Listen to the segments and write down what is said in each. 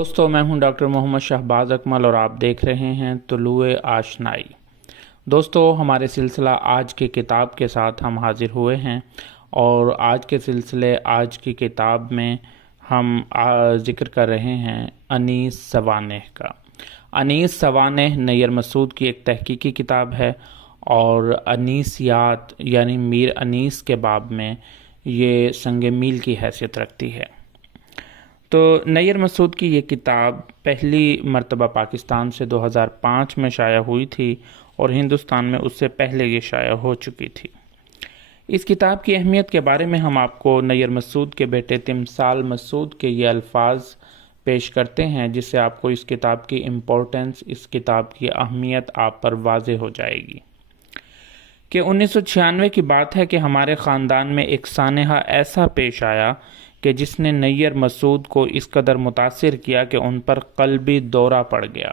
دوستو، میں ہوں ڈاکٹر محمد شہباز اکمل اور آپ دیکھ رہے ہیں طلوع آشنائی۔ دوستو، ہمارے سلسلہ آج کی کتاب کے ساتھ ہم حاضر ہوئے ہیں، اور آج کے سلسلے آج کی کتاب میں ہم ذکر کر رہے ہیں انیس سوانح کا۔ انیس سوانح نیر مسعود کی ایک تحقیقی کتاب ہے، اور انیسیات یعنی میر انیس کے باب میں یہ سنگ میل کی حیثیت رکھتی ہے۔ تو نیر مسعود کی یہ کتاب پہلی مرتبہ پاکستان سے 2005 میں شائع ہوئی تھی، اور ہندوستان میں اس سے پہلے یہ شائع ہو چکی تھی۔ اس کتاب کی اہمیت کے بارے میں ہم آپ کو نیر مسعود کے بیٹے تمثال مسعود کے یہ الفاظ پیش کرتے ہیں، جس سے آپ کو اس کتاب کی امپورٹنس، اس کتاب کی اہمیت آپ پر واضح ہو جائے گی۔ کہ 1996 کی بات ہے کہ ہمارے خاندان میں ایک سانحہ ایسا پیش آیا کہ جس نے نیر مسعود کو اس قدر متاثر کیا کہ ان پر قلبی دورہ پڑ گیا۔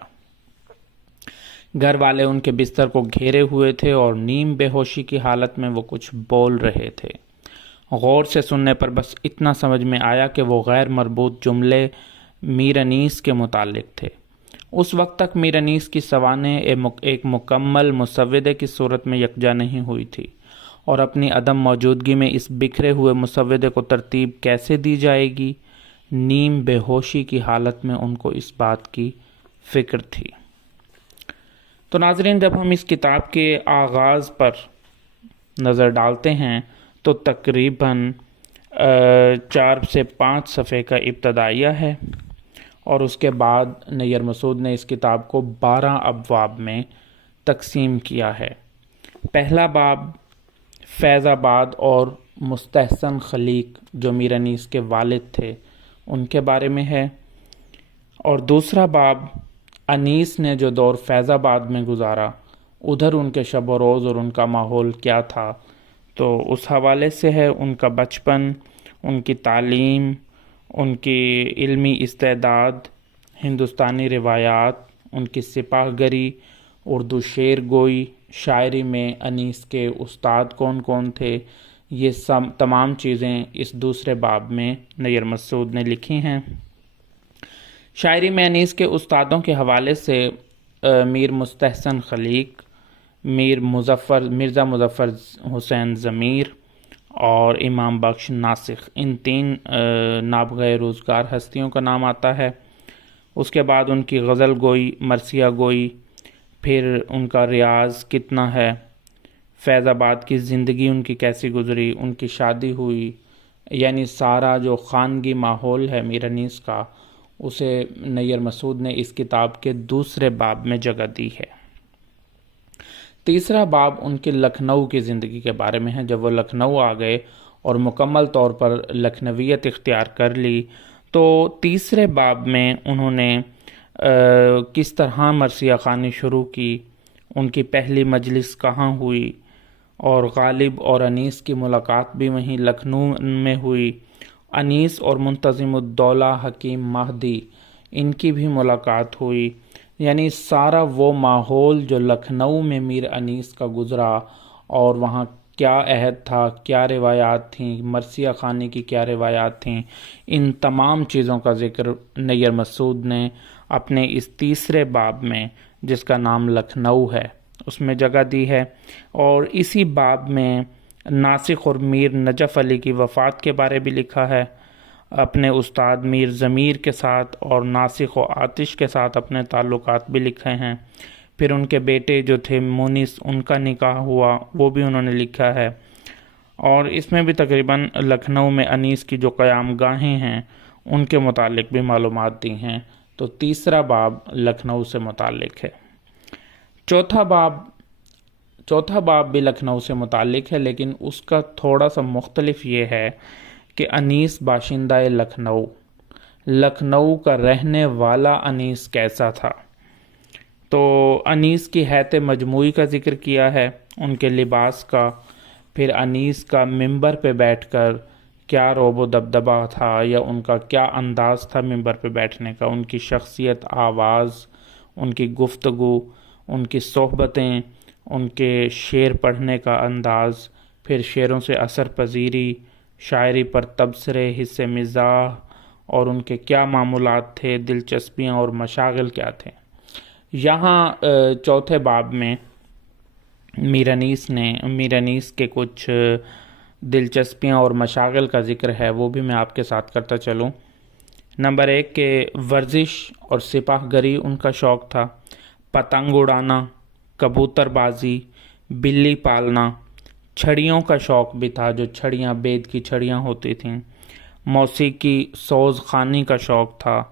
گھر والے ان کے بستر کو گھیرے ہوئے تھے، اور نیم بے ہوشی کی حالت میں وہ کچھ بول رہے تھے۔ غور سے سننے پر بس اتنا سمجھ میں آیا کہ وہ غیر مربوط جملے میر انیس کے متعلق تھے۔ اس وقت تک میر انیس کی سوانح ایک مکمل مسودے کی صورت میں یکجا نہیں ہوئی تھی، اور اپنی عدم موجودگی میں اس بکھرے ہوئے مسودے کو ترتیب کیسے دی جائے گی؟ نیم بے ہوشی کی حالت میں ان کو اس بات کی فکر تھی۔ تو ناظرین، جب ہم اس کتاب کے آغاز پر نظر ڈالتے ہیں تو تقریباً 4 سے 5 صفحے کا ابتدائیہ ہے، اور اس کے بعد نیر مسعود نے اس کتاب کو 12 ابواب میں تقسیم کیا ہے۔ پہلا باب فیض آباد اور مستحسن خلیق جو میر انیس کے والد تھے ان کے بارے میں ہے، اور دوسرا باب انیس نے جو دور فیض آباد میں گزارا، ادھر ان کے شب و روز اور ان کا ماحول کیا تھا، تو اس حوالے سے ہے۔ ان کا بچپن، ان کی تعلیم، ان کی علمی استعداد، ہندوستانی روایات، ان کی سپاہ گری، اردو شعر گوئی، شاعری میں انیس کے استاد کون کون تھے، یہ تمام چیزیں اس دوسرے باب میں نیر مسعود نے لکھی ہیں۔ شاعری میں انیس کے استادوں کے حوالے سے میر مستحسن خلیق، مرزا مظفر حسین ضمیر اور امام بخش ناسخ، ان 3 نابغہ روزگار ہستیوں کا نام آتا ہے۔ اس کے بعد ان کی غزل گوئی، مرثیہ گوئی، پھر ان کا ریاض کتنا ہے، فیض آباد کی زندگی ان کی کیسی گزری، ان کی شادی ہوئی، یعنی سارا جو خانگی ماحول ہے میر انیس کا، اسے نیر مسعود نے اس کتاب کے دوسرے باب میں جگہ دی ہے۔ تیسرا باب ان کے لکھنؤ کی زندگی کے بارے میں ہے۔ جب وہ لکھنؤ آ گئے اور مکمل طور پر لکھنویت اختیار کر لی، تو تیسرے باب میں انہوں نے کس طرح مرثیہ خوانی شروع کی، ان کی پہلی مجلس کہاں ہوئی، اور غالب اور انیس کی ملاقات بھی وہیں لکھنؤ میں ہوئی۔ انیس اور منتظم الدولہ حکیم مہدی، ان کی بھی ملاقات ہوئی۔ یعنی سارا وہ ماحول جو لکھنؤ میں میر انیس کا گزرا، اور وہاں کیا عہد تھا، کیا روایات تھیں، مرثیہ خوانی کی کیا روایات تھیں، ان تمام چیزوں کا ذکر نیر مسعود نے اپنے اس تیسرے باب میں، جس کا نام لکھنؤ ہے، اس میں جگہ دی ہے۔ اور اسی باب میں ناسخ اور میر نجف علی کی وفات کے بارے بھی لکھا ہے، اپنے استاد میر ضمیر کے ساتھ اور ناسخ و آتش کے ساتھ اپنے تعلقات بھی لکھے ہیں۔ پھر ان کے بیٹے جو تھے مونس، ان کا نکاح ہوا، وہ بھی انہوں نے لکھا ہے، اور اس میں بھی تقریباً لکھنؤ میں انیس کی جو قیام گاہیں ہیں ان کے متعلق بھی معلومات دی ہیں۔ تو تیسرا باب لکھنؤ سے متعلق ہے۔ چوتھا باب بھی لکھنؤ سے متعلق ہے، لیکن اس کا تھوڑا سا مختلف یہ ہے کہ انیس باشندہ لکھنؤ کا رہنے والا انیس کیسا تھا۔ تو انیس کی حیت مجموعی کا ذکر کیا ہے، ان کے لباس کا، پھر انیس کا ممبر پہ بیٹھ کر کیا روب و دبدبہ تھا، یا ان کا کیا انداز تھا ممبر پہ بیٹھنے کا، ان کی شخصیت، آواز، ان کی گفتگو، ان کی صحبتیں، ان کے شعر پڑھنے کا انداز، پھر شعروں سے اثر پذیری، شاعری پر تبصرے، حصے مزاح، اور ان کے کیا معمولات تھے، دلچسپیاں اور مشاغل کیا تھے۔ یہاں چوتھے باب میں میر انیس کے کچھ دلچسپیاں اور مشاغل کا ذکر ہے، وہ بھی میں آپ کے ساتھ کرتا چلوں۔ نمبر 1 کہ ورزش اور سپاہ گری ان کا شوق تھا، پتنگ اڑانا، کبوتر بازی، بلی پالنا، چھڑیوں کا شوق بھی تھا، جو چھڑیاں بید کی چھڑیاں ہوتی تھیں، موسیقی، سوز خوانی کا شوق تھا،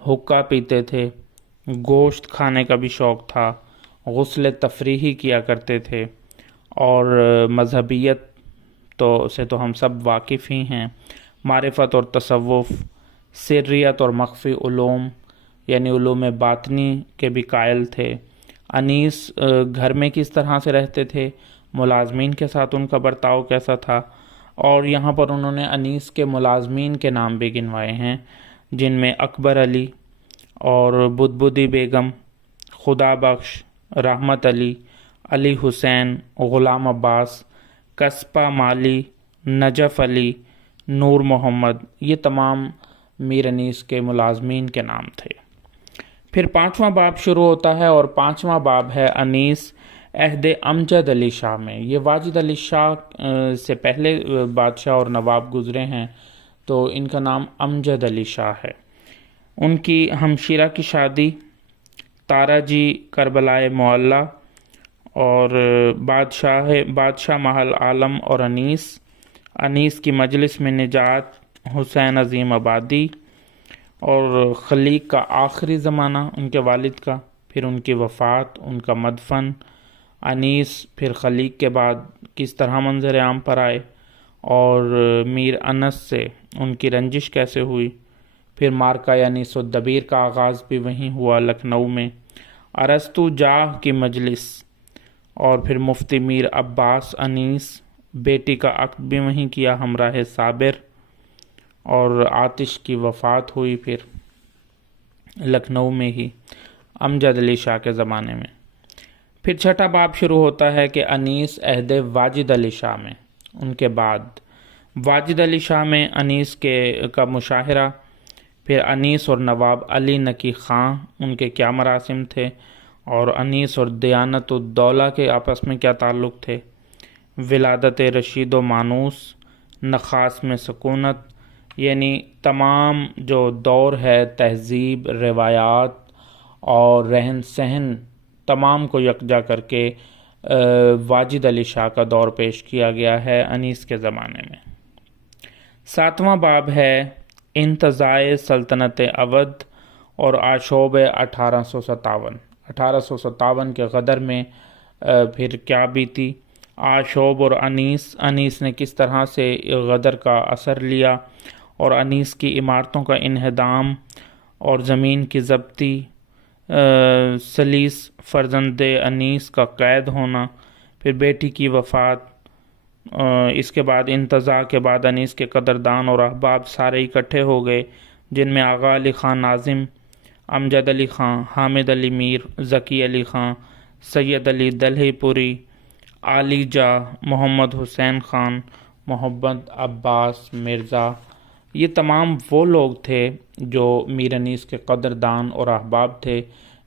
حقہ پیتے تھے، گوشت کھانے کا بھی شوق تھا، غسل تفریحی کیا کرتے تھے، اور مذہبیت سے تو ہم سب واقف ہی ہیں، معرفت اور تصوف، سریت اور مخفی علوم یعنی علوم باطنی کے بھی قائل تھے۔ انیس گھر میں کس طرح سے رہتے تھے، ملازمین کے ساتھ ان کا برتاؤ کیسا تھا، اور یہاں پر انہوں نے انیس کے ملازمین کے نام بھی گنوائے ہیں، جن میں اکبر علی اور بدبدی بیگم، خدا بخش، رحمت علی، علی حسین، غلام عباس، قصبہ مالی، نجف علی، نور محمد، یہ تمام میر انیس کے ملازمین کے نام تھے۔ پھر 5واں باب شروع ہوتا ہے، اور 5واں باب ہے انیس عہد امجد علی شاہ میں۔ یہ واجد علی شاہ سے پہلے بادشاہ اور نواب گزرے ہیں، تو ان کا نام امجد علی شاہ ہے۔ ان کی ہمشیرہ کی شادی، تارا جی کربلائے معلیٰ، اور بادشاہ محل عالم اور انیس کی مجلس میں نجات، حسین عظیم آبادی، اور خلیق کا آخری زمانہ ان کے والد کا، پھر ان کی وفات، ان کا مدفن، انیس پھر خلیق کے بعد کس طرح منظر عام پر آئے، اور میر انس سے ان کی رنجش کیسے ہوئی، پھر مارکہ انیس الدبیر کا آغاز بھی وہیں ہوا لکھنؤ میں، ارسطو جاہ کی مجلس، اور پھر مفتی میر عباس انیس، بیٹی کا عقد بھی وہیں کیا ہمراہ صابر، اور آتش کی وفات ہوئی پھر لکھنؤ میں ہی امجد علی شاہ کے زمانے میں۔ پھر 6واں باب شروع ہوتا ہے کہ انیس عہد واجد علی شاہ میں، ان کے بعد واجد علی شاہ میں انیس کا مشاہرہ، پھر انیس اور نواب علی نقی خاں ان کے کیا مراسم تھے، اور انیس اور دیانت الدولہ کے آپس میں کیا تعلق تھے، ولادت رشید و مانوس، نخاس میں سکونت، یعنی تمام جو دور ہے تہذیب، روایات اور رہن سہن، تمام کو یکجا کر کے واجد علی شاہ کا دور پیش کیا گیا ہے انیس کے زمانے میں۔ 7واں باب ہے انتزاع سلطنت اودھ اور آشوب 1857 کے غدر میں پھر کیا بیتی، آشوب اور انیس نے کس طرح سے غدر کا اثر لیا، اور انیس کی عمارتوں کا انہدام اور زمین کی ضبطی، سلیس فرزند انیس کا قید ہونا، پھر بیٹی کی وفات، اس کے بعد انتزاع کے بعد انیس کے قدردان اور احباب سارے اکٹھے ہو گئے، جن میں آغا علی خان ناظم، امجد علی خان، حامد علی میر، ذکی علی خان، سید علی دلہی پوری، عالی جاہ، محمد حسین خان، محمد عباس مرزا، یہ تمام وہ لوگ تھے جو میر انیس کے قدردان اور احباب تھے،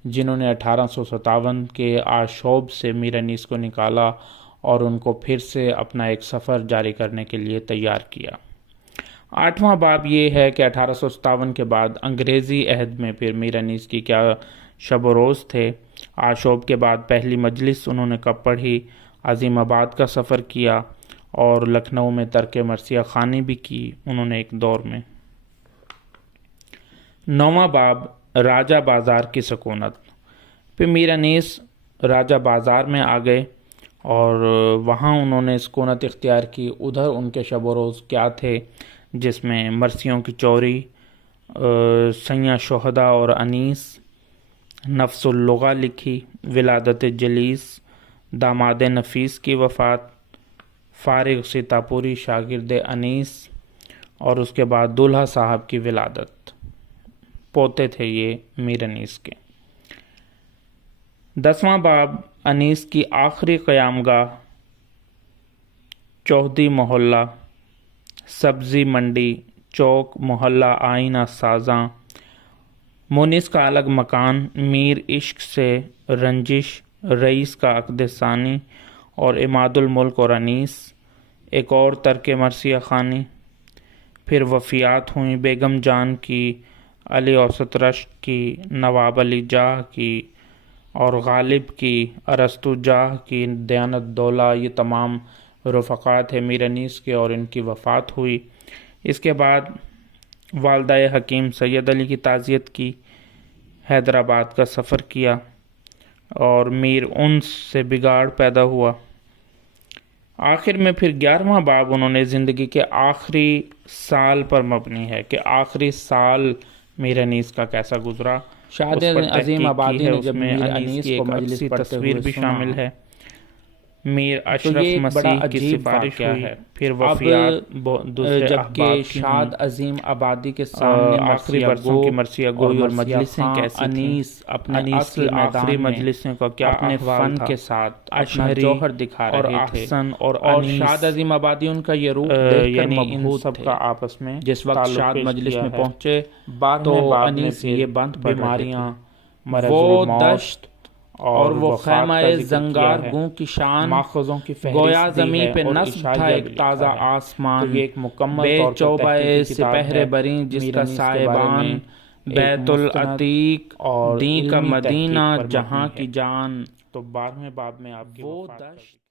جنہوں نے 1857 کے آشوب سے میر انیس کو نکالا اور ان کو پھر سے اپنا ایک سفر جاری کرنے کے لیے تیار کیا۔ 8واں باب یہ ہے کہ 1857 کے بعد انگریزی عہد میں پھر میر انیس کی کیا شب و روز تھے۔ آشوب کے بعد پہلی مجلس انہوں نے کب پڑھی، عظیم آباد کا سفر کیا، اور لکھنؤ میں ترک مرثیہ خوانی بھی کی انہوں نے ایک دور میں۔ 9واں باب راجہ بازار کی سکونت۔ پھر میر انیس راجہ بازار میں آ گئے، اور وہاں انہوں نے سکونت اختیار کی۔ ادھر ان کے شب و روز کیا تھے، جس میں مرثیوں کی چوری، سیاں شہداء اور انیس، نفس اللغہ لکھی، ولادت جلیس، داماد نفیس کی وفات، فارغ سیتاپوری شاگرد انیس، اور اس کے بعد دولہا صاحب کی ولادت، پوتے تھے یہ میر انیس کے۔ 10واں باب انیس کی آخری قیام گاہ، چوہدی محلہ، سبزی منڈی، چوک محلہ آئینہ سازاں، مونس کا الگ مکان، میر عشق سے رنجش، رئیس کا عقد ثانی اور عماد الملک اور انیس، ایک اور ترک مرثیہ خوانی۔ پھر وفیات ہوئیں بیگم جان کی، علی اوسط رشک کی، نواب علی جاہ کی اور غالب کی، ارسطو جاہ کی، دیانت دولہ، یہ تمام رفقات ہیں میر انیس کے، اور ان کی وفات ہوئی۔ اس کے بعد والدہ حکیم سید علی کی تعزیت کی، حیدرآباد کا سفر کیا اور میر انس سے بگاڑ پیدا ہوا۔ آخر میں پھر 11واں باب انہوں نے زندگی کے آخری سال پر مبنی ہے کہ آخری سال میر انیس کا کیسا گزرا۔ شاہد عظیم آبادی نے جب میر انیس کو مجلس پڑھتے تصویر ہوئے بھی سنا شامل ہے۔ میر تو اشرف یہ ایک بڑا مسیح کی عجیب سفارش واقعہ ہوئی، ہے۔ پھر اب وفیات دوسرے جبکہ احباب کی شاد ہوں، عظیم آبادی کے سامنے آخری مرثیہ برسوں گو کی مرثیہ گوئی اور مرثیہ مجلسیں خواں کیسی تھیں۔ انیس اپنے انیس اصل کی آخری میدان میں مجلسوں کا کیا اپنے احوال فن تھا، کے ساتھ اپنا اشعری جوہر دکھا اور رہے تھے، احسن اور اور انیس شاد عظیم آبادی ان کا یہ روپ دیکھ کر یعنی ان مبہوت سب تھے۔ کا آپس میں جس وقت تعلق شاد پیش مجلس کیا میں ہے۔ پہنچے 12ویں تو باب میں انیس پھر یہ بند پڑھ رہے بیماریاں، تھے۔ مرض وہ الموت دشت اور وہ وفات خیمہ کا ذکر زنگار کیا ہے۔ گوں کی شان، ماخذوں کی فہرست گویا دی زمیں ہے پہ اور نصب اشاریہ تھا بھی ایک لکھا تازہ ہے۔ آسمان، تو یہ ایک مکمل بے طور پر چوبہ تحقیقی کتاب سپہر ہے بریں جس میر کا انیس کے بارے صاحبان، میں، بیت ایک مستند العتیق اور دین کا علمی مدینہ تحقیق پر جہاں مبنی ہے۔ کی جان، تو 12ویں باب میں آپ کی وہ وفات کا دشت